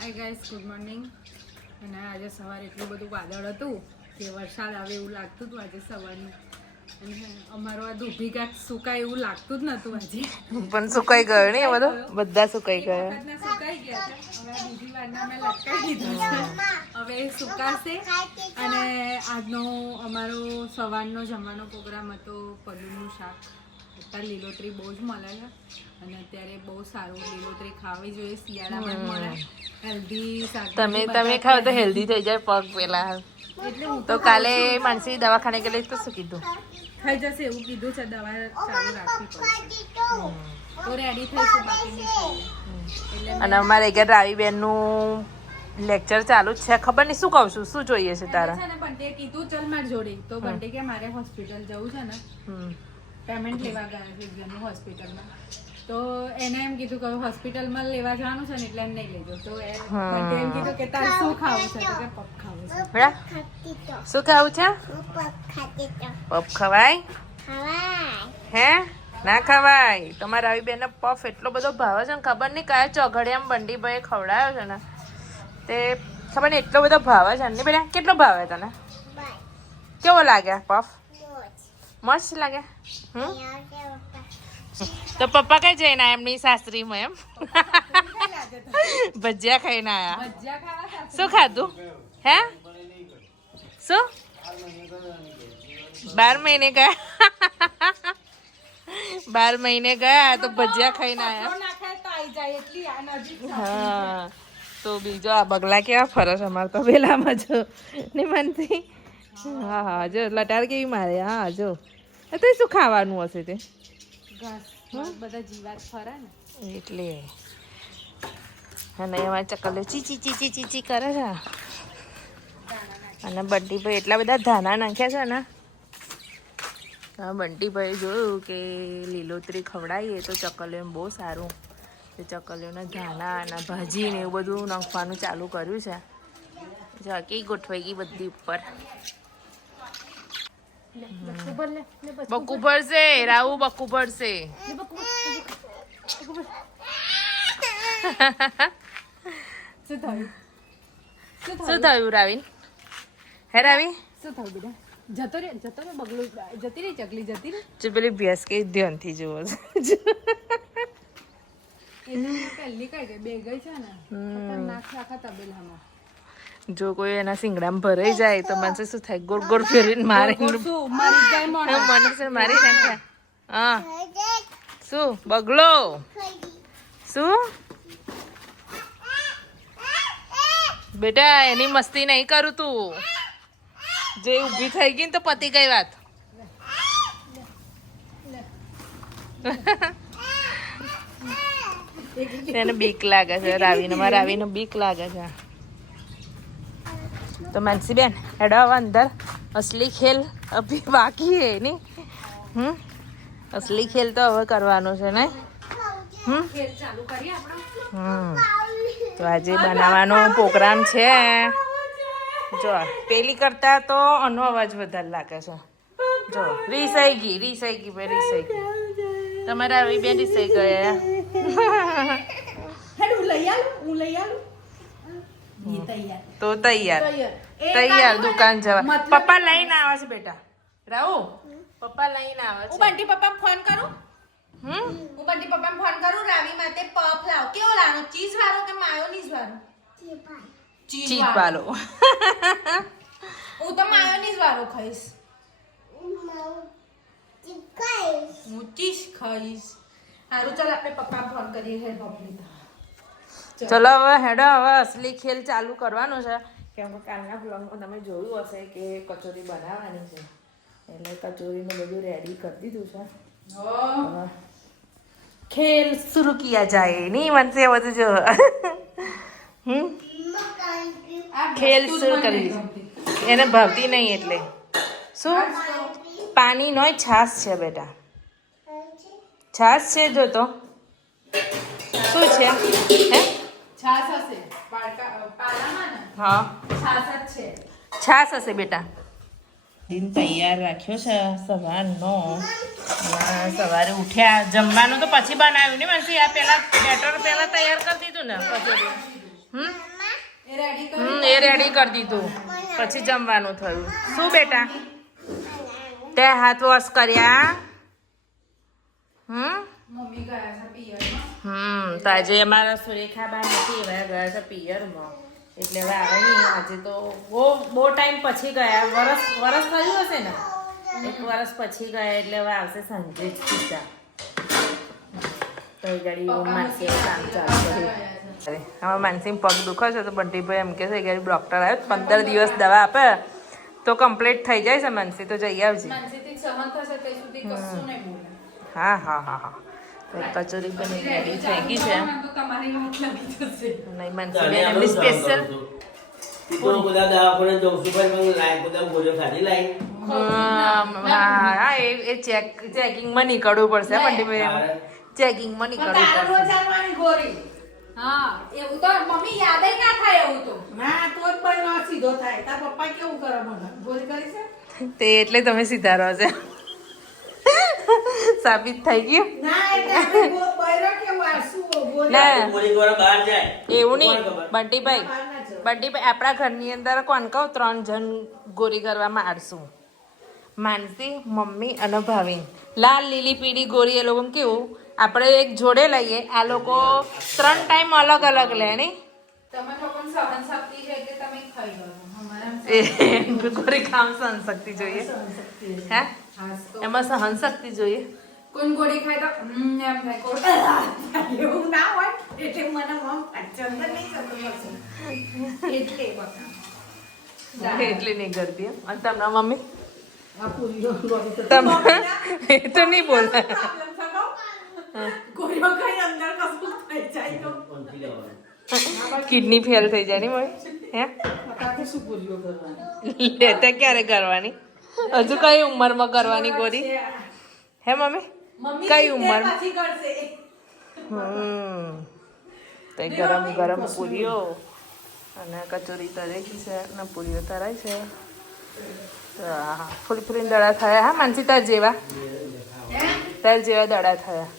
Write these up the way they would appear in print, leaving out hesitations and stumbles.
Hi guys, good morning. અને આજે સવારે એટલું બધું વાદળ હતું કે વરસાદ આવે એવું લાગતું હતું આજે સવારનું. અને અમારો આ ધોબી કાંક સુકાય એવું લાગતું જ નહોતું આજે, પણ સુકાઈ ગયો ને એ બધો, બધા સુકાઈ ગયા. સુકાઈ ગયા છે. હવે આ બીજી વારના મેં લટકાવી દીધું છે, હવે એ સુકાશે. અને આજનો અમારો સવારનો જમવાનો પ્રોગ્રામ હતો પનીરનું શાક. અત્યારે લીલોતરી બહુ જ મળે છે અને અત્યારે બહુ સારું લીલોતરી ખાવી જોઈએ, શિયાળામાં મળે હેલ્ધી શાકભાજી. તમે ખાવ તો હેલ્ધી થઈ જાય પગ પેલા. એટલે હું તો કાલે માનસી દવાખાને ગયેલી તો શું કીધું? થઈ જશે એવું કીધું છે, દવા ચાલુ રાખવી પડશે તો રેડી થઈશું, બાકી નહીં થઈએ. એટલે અને અમારે ઘર રાવીબેન નું લેક્ચર ચાલુ જ છે. ખબર નહીં શું કહું છું, શું જોઈએ છે તારા? છે ને બંને કીધું ચલ માર જોડે, તો બંને કે મારે હોસ્પિટલ જવું છે ને, પેમેન્ટ લેવા ગયા છે એક્ઝામનું હોસ્પિટલમાં. તો એને એમ કીધું કે હોસ્પિટલમાં લેવા જવાનું છે ને એટલે એમ નહીં લેજો. તો એ બંને એમ કીધું કે તારે શું ખાવું છે, તો કે પપ ખાવું છે. શું ખાવું છે? પફ ખવાય? હે ના ખવાય. તમારા રાવીબેન પફ એટલો બધો ભાવે છે ને, ખબર નહીં કયા ચોઘડિયામાં બંડીભાઈ ખવડાવ્યો છે ને, તે ખબર નહીં એટલો બધો ભાવે છે ને બેટા. કેટલો ભાવે તને? કેવો લાગે પફ? મસ્ત લાગે. તો પપ્પા કઈ જઈને આયા એમની સાસરીમાં? એમ ભજીયા ખાઈને આયા. શું ખાધું? હે શું 12 મહિને ગયા? 12 મહિને ગયા તો ભજીયા ખાઈને આયા. હા તો બીજો આ બગલા કેવા ફરસ અમારે તો પેલામાં જો નહીં માનતી. હા હા જો લટાર કેવી મારે. હા જો તો શું ખાવાનું હશે તે? બધા જીવાત ફરે ને એટલે. અને એમાં ચકલે ચીચી ચીચી ચીચી કરે છે. અને બંટીભાઈ એટલા બધા ધાના નાખ્યા છે ને. હા બંટીભાઈ જોયું કે લીલોતરી ખવડાવીએ તો ચકલીઓને બહુ સારું. તો ચકલીઓના ધાના અને ભાજી ને એવું બધું નાખવાનું ચાલુ કર્યું છે. જાકી ગોઠવાઈ ગઈ બધી ઉપર. બકુ ભરશે રાહુ, બકુ ભરશે. શું થયું રાવીન? હે રાવી શું થયું બેટા? જતો રે બગલું, જતી રહી ચકલી, જતી રહી. જો પેલી ભેંસ કે ધ્યાનથી જુઓ એની પહેલી કઈ ગઈ, બે ગઈ છે ને ખતરનાક છે આખા તબેલામાં. જો કોઈ એના સિંગડામાં ભરાઈ જાય તો મને શું થાય, ગોળ ગોળ ફેરીને મારે શું મારી જાય મને મારી નાખ્યા. હા શું બગલો? શું બેટા એની મસ્તી નહીં કરું તું. જે ઊભી થઈ ગઈ ને તો પતી ગઈ વાત. એને બીક લાગે છે રાવીને. મારા રાવીને બીક લાગે છે. તો માનસી બેન હેડો હવે અંદર. અસલી ખેલ અભી બાકી હે નહીં? અસલી ખેલ તો હવે કરવાનો છે ને. ખેલ ચાલુ કરીએ આપણે. તો આજે બનાવવાનો પ્રોગ્રામ છે. જો પેલી કરતા તો આનો અવાજ વધારે લાગે છે. જો રીસાઈ ગઈ ભાઈ, રીસાઈ ગઈ. તમારા આવી બેન રીસાઈ ગયા. હું લઈ આલું. તો તૈયાર દુકાન જવા. પપ્પા લઈને આવે છે બેટા. રાહુ પપ્પા લઈને આવે છે. હું બંટી પપ્પા ફોન કરું. હું બંટી પપ્પા ફોન કરું. રાવી માટે પફ લાવ. કેવો લાવો? ચીઝ વાળો કે માયોનીઝ વાળો? ચીઝ વાળો. હું તો માયોનીઝ વાળો ખાઈશ. હું ચીઝ ખાઈશ. સારું ચાલ આપણે પપ્પા ફોન કરીએ. હે બાપલી. ચલો હવે હેડો. હવે અસલી ખેલ ચાલુ કરવાનો છે. કેમ કે કાલના બ્લોગમાં તમે જોયું હશે કે કચોરી બનાવવાની છે, એટલે કચોરીનું બધું રેડી કરી દીધું છે. ખેલ શુરુ કિયા જાય. નહીં મનસે બધું જો ખેલ શુરુ કરી દીધું. એને ભાવતી નહીં એટલે શું પાણી નો છાશ છે બેટા. છાશ છે જો તો શું છે? હે છાસ હશે પાલામાં ને? હા છાસ જ છે. છાશ હશે બેટા. દિન તૈયાર રાખ્યો છે સવારનો. સવારે ઉઠ્યા. જમવાનું તો પછી બનાવ્યું ને માનસી. આ પેલા બેટર પેલા તૈયાર કરી દીધું ને કચોરી. એ રેડી કરી દીધું પછી જમવાનું થયું. શું બેટા તે હાથ વોશ કર્યા? મમ્મી ગયા છે પિયરમાં. તો આજે અમારા સુરેખાબા નથી, એવા ગયા છે પિયરમાં, એટલે હવે આવે નહીં. આજે તો બહુ ટાઈમ પછી ગયા, વરસ થયું હશે ને, 1 વર્ષ પછી ગયા, એટલે હવે આવશે સાંજે જ સીધા. તો એ ગાડી માનસી કામ ચાલુ કર્યું. આમાં માનસી પગ દુખે છે તો બંટીભાઈ એમ કે છે કે ડૉક્ટર આવ્યો 15 દિવસ દવા આપે તો કમ્પ્લીટ થઈ જાય છે. માનસી તો જઈ આવજે. માનસીથી સહન થશે ત્યાં સુધી કશું નહીં બોલે. હા કચોરી બની રેડી થઈ ગઈ છે. તો તમારી વાત લાગી જશે. નહીં માનસી બેન એમની સ્પેશિયલ હા એ ચેકિંગમાં નીકળવું પડશે બંટીભાઈ, ચેકિંગમાં નીકળવું પડશે. હા એવું તો મમ્મી યાદ ના થાય. એવું તો ના તો જ બનો સીધો થાય. તાર પપ્પા કેવું કરે મને ગોળી કરી છે? તે એટલે તમે સીધા રહો છો. સાબિત થઈ ગયું. ના એટલે બૈરો કેવું આ શું ગોળી ના બહાર જાય એવું નહીં બંટીભાઈ, આપણા ઘરની અંદર કોણ કહું 3 જણ ગોરી કરવા મારશું. માનસી, મમ્મી અને ભાવિન. લાલ લીલી પીળી ગોરી એ લોકો કેવું આપણે એક જોડે લઈએ, આ લોકો 3 ટાઈમ અલગ અલગ લે નહીં. તમે લોકોને સહન શક્તિ છે કે તમે ખાઈ લો. અમારા એ ગોરી કામ સહન શક્તિ જોઈએ. હે એમાં સહન શક્તિ જોઈએ. કોણ ગોળી ખાય તો એમ થાય કોણ એવું ના હોય એટલે મને મમ ચંદન નહીં થતું પછી. એટલે બતા એટલી નહીં કરતી એમ. અને તમને મમ્મી આ પૂરીઓ ગોળી તો તમે એ તો નહીં બોલતા. પ્રોબ્લેમ થતો ગોળીઓ કઈ અંદર કશું થઈ જાય તો કિડની ફેલ થઈ જાય ને મમ્મી. હે તાકે શું પૂરીઓ કરવાની? લેતા ક્યારે કરવાની? હજુ કઈ ઉંમરમાં કરવાની ગોરી? હે મમ્મી કઈ ઉંમર? પછી કરશે. તો ગરમ ગરમ પૂરીઓ અને કચોરી તળેલી છે અને પૂરીઓ તળાય છે. ફૂલી ફૂલીને દડા થયા. હા માનસી તાર જેવા દડા થયા.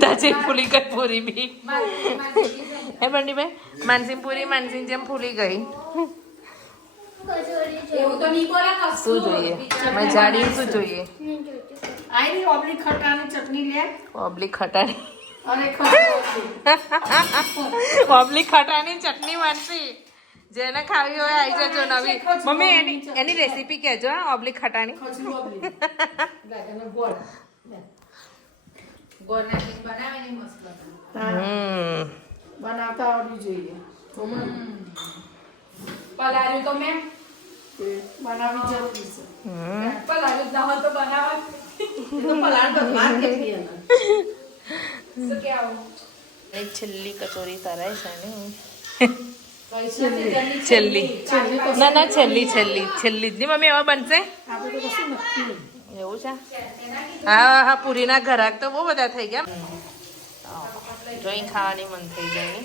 તાર જે ફૂલી ગઈ પૂરી બી. હે બંડીભાઈ માનસી પૂરી માનસી જેમ ફૂલી ગઈ. એવું તો નહીં બોલે કશું. શું જોઈએ? મેં જાડી શું જોઈએ? આઈની ઓબલી ખટાની ચટણી લે ઓબલી ખટાની અને ખટાની ઓબલી ખટાની ચટણી માનસી. જેને ખાવી હોય આવી જજો નવી. મમ્મી એની રેસીપી કહેજો. હા ઓબલી ખટાની. ખજૂર ઓબલી લે અને ગોળ ગોળ નાખીને બનાવે ને મસ્ત બને. બનાવતા આવડવી જોઈએ. પલાળ્યું તો મેં તે બનાવવી જરૂરી છે. પલાળ્યું જ ના હોય તો બનાવવા એ તો પલાળ ભગવાન કેટલી એને શું કહેવું? એક છેલ્લી કચોરી તરાય છે ને. છેલ્લી. છેલ્લી ના છેલ્લી જ નહીં મમ્મી એવા બનશે. આપણે તો કશું નથી. એવું છે? હા પૂરીના ઘરાક તો બહુ બધા થઈ ગયા. જોઈ ખાવાની મન થઈ જાય ને.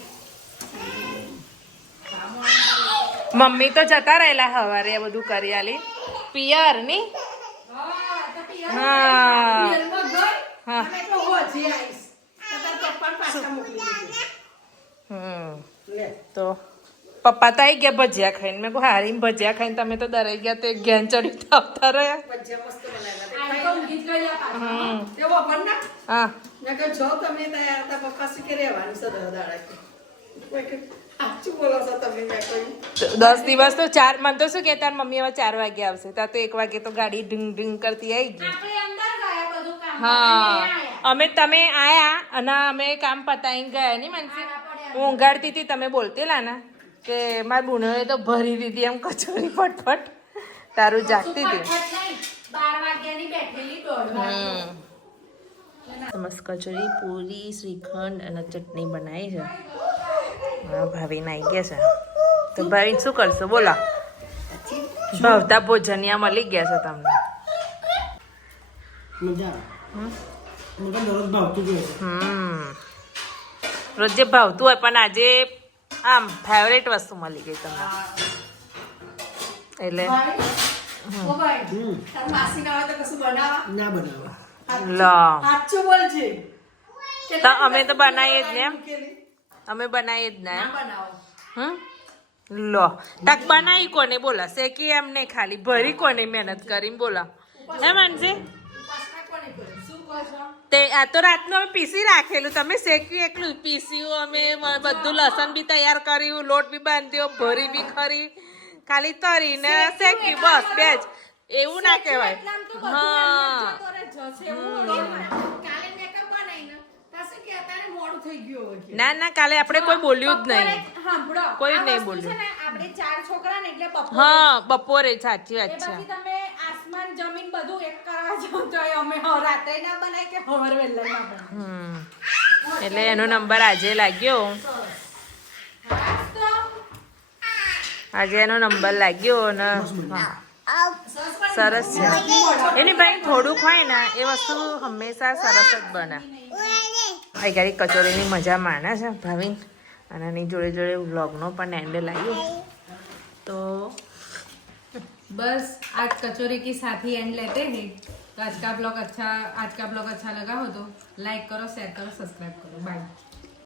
મમ્મી તો જતા રહેલા સવારે આ બધું કરી આલી પિયર ની. હા હા અમે તો હોજી આવીશ. તાર પપ્પા પાછા મોકલી દીધું. લે તો પપ્પા તો આવી ગયા ભજીયા ખાઈને. મેં કહું હારી ભજીયા ખાઈને તમે તો ડરાઈ ગયા તો ઘેન ચડી આવતા રહ્યા. ભજીયા મસ્ત બનાવ્યા. આ તો ઊંઘી જ ગયેલા પાછા. એવો પણ ના હા મેં કહ્યું જો તમે તૈયાર હતા પપ્પા શીખે રહેવાનું છે દાડા કે સાચું બોલો છો તમે. મેં કહ્યું 10 દિવસ તો 4 મને તો શું કે તાર મમ્મી હવે 4 વાગે આવશે. ત્યાં તો 1 વાગે તો ગાડી ઢીંગ ઢીંગ કરતી આવી ગઈ. આપણે અંદર ગયા બધું કામ હા તમે આયા અને અમે કામ પતાવીને ગયા નહીં માનસી. હું ઊંઘાડતી હતી તમે બોલતેલા ને કે મારી બુનોએ તો ભરી દીધી એમ કચોરી ફટફટ. તારું જાગતી હતી. 12 વાગ્યાની બેઠેલી 1:30 વાગે. મસ્ત કચોરી પૂરી શ્રીખંડ અને ચટણી બનાવી છે. હા ભાવિન આવી ગયા છે. તો ભાવિન શું કરશો બોલો? ભાવતા ભોજનિયા મળી ગયા છે તમને. મજા મને દરરોજ ભાવતું જ હોય છે. રોજે ભાવતું હોય પણ આજે આમ ફેવરેટ વસ્તુ મળી ગઈ તમને એટલે ઓ ભાઈ તાર માસી ના આવે તો કશું બનાવવા ના બનાવવા લો સાચું બોલજે. તો અમે તો બનાવીએ જ ને એમ. અમે બનાવીએ જ ના ના બનાવો. લો તક બનાવી કોને બોલા શેકી એમને ખાલી ભરી કોને મહેનત કરીને બોલા હે માનસી ઉપાસના કોને કરી? શું કહો છો? તે આ તો રાતનું અમે પીસી રાખેલું તમે શેક્યું એકલું પીસ્યું અમે બધું લસણ બી તૈયાર કર્યું લોટ બી બાંધ્યો ભરી બી ખરી ખાલી તરીને શેક્યું બસ બે જ એવું ના કહેવાય હા કાલે મેકઅપ બનાવીને પાછું કે અત્યારે મોડું થઈ ગયું હોય કે. ના ના કાલે આપણે કોઈ બોલ્યું જ નહીં સાંભળો કોઈ આ નહીં વસ્તુ બોલ્યું. છે ને આપણે 4 છોકરા ને એટલે બપોરે હા બપોરે સાચી એ વાત છે પછી તમે આસમાન જમીન બધું એક કરવા જાવ તો અમે રાત્રે ના બનાય કે સવાર વહેલા ના બનાય એટલે એનો નંબર આજે લાગ્યો આજે એનો નંબર લાગ્યો ને હા. સરસ છે એની ભાઈ થોડુંક હોય ને એ વસ્તુ હંમેશા સરસ જ બને આ ગાડી કચોરીની મજા માણે છે ભાવિન અને એની જોડે જોડે વ્લોગનો પણ એન્ડ લાગ્યો તો बस आज कचौरी की साथ ही एंड लेते हैं तो आज का ब्लॉग अच्छा लगा हो तो लाइक करो शेयर करो सब्सक्राइब करो बाय.